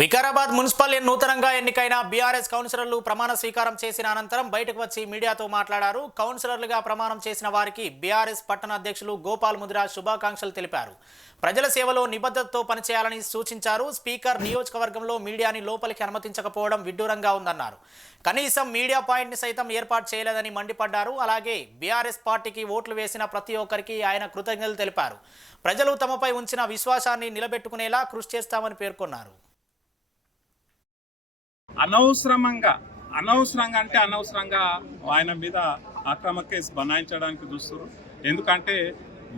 Vikarabad municipal నూతనంగా ఎన్నికైన BRS కౌన్సిలర్లు ప్రమాణ స్వీకారం చేసిన అనంతరం బయటకు వచ్చి మీడియాతో మాట్లాడారు. కౌన్సిలర్లుగా ప్రమాణం చేసిన వారికి బీఆర్ఎస్ పట్టణ అధ్యక్షులు గోపాల్ ముదిరాజ్ శుభాకాంక్షలు తెలిపారు. ప్రజల సేవలో నిబద్ధతతో పనిచేయాలని సూచించారు. స్పీకర్ నియోజకవర్గంలో మీడియాని లోపలికి అనుమతించకపోవడం విడ్డూరంగా ఉందన్నారు. కనీసం మీడియా పాయింట్ని సైతం ఏర్పాటు చేయలేదని మండిపడ్డారు. అలాగే బీఆర్ఎస్ పార్టీకి ఓట్లు వేసిన ప్రతి ఒక్కరికి ఆయన కృతజ్ఞతలు తెలిపారు. ప్రజలు తమపై ఉంచిన విశ్వాసాన్ని నిలబెట్టుకునేలా కృషి చేస్తామని పేర్కొన్నారు. అనవసరంగా ఆయన మీద అక్రమ కేసు బనాయించడానికి చూస్తారు. ఎందుకంటే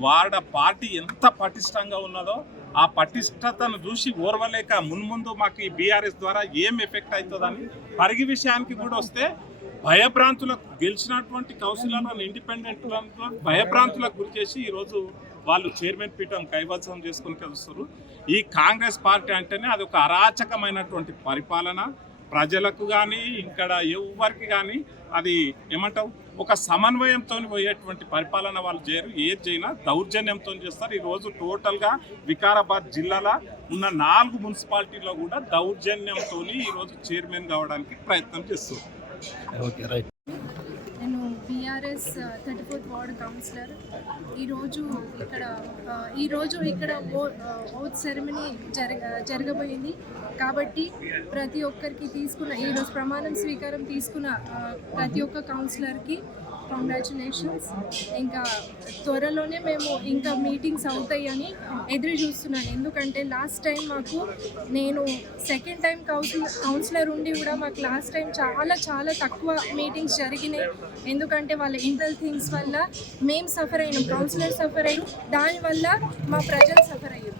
వాడ పార్టీ ఎంత పటిష్టంగా ఉన్నదో ఆ పటిష్టతను చూసి ఓర్వలేక మున్ముందు మాకు ఈ బీఆర్ఎస్ ద్వారా ఏం ఎఫెక్ట్ అవుతుందని పరిగి విషయానికి కూడా వస్తే భయభ్రాంతులకు గెలిచినటువంటి కౌన్సిలర్లను ఇండిపెండెంట్ భయభ్రాంతులకు గురి చేసి ఈరోజు వాళ్ళు చైర్మన్ పీఠం కైవసం చేసుకుని కలుస్తారు. ఈ కాంగ్రెస్ పార్టీ అంటేనే అది ఒక అరాచకమైనటువంటి పరిపాలన. ప్రజలకు కానీ ఇక్కడ ఎవరికి కానీ అది ఏమంటావు ఒక సమన్వయంతో పోయేటువంటి పరిపాలన వాళ్ళు చేయరు. ఏది చేసినా దౌర్జన్యంతో చేస్తారు. ఈరోజు టోటల్గా వికారాబాద్ జిల్లాలో ఉన్న 4 మున్సిపాలిటీలో కూడా దౌర్జన్యంతో ఈరోజు చైర్మన్ కావడానికి ప్రయత్నం చేస్తారు. నేను బీఆర్ఎస్ 34th వార్డ్ కౌన్సిలర్. ఈరోజు ఇక్కడ ఓత్ సెరమనీ జరగబోయింది కాబట్టి ప్రతి ఒక్కరికి ఈరోజు ప్రమాణం స్వీకారం తీసుకున్న ప్రతి ఒక్క కౌన్సిలర్కి కంగ్రాచులేషన్స్. ఇంకా త్వరలోనే మేము ఇంకా మీటింగ్స్ అవుతాయని ఎదురు చూస్తున్నాను. ఎందుకంటే లాస్ట్ టైం నేను సెకండ్ టైం కౌన్సిలర్ ఉండి కూడా మాకు లాస్ట్ టైం చాలా తక్కువ మీటింగ్స్ జరిగినాయి. ఎందుకంటే వాళ్ళ ఇంటల్ థింగ్స్ వల్ల మేము సఫర్ అయినాం, కౌన్సిలర్ సఫర్ అయ్యాం, దానివల్ల మా ప్రజలు సఫర్ అయ్యారు.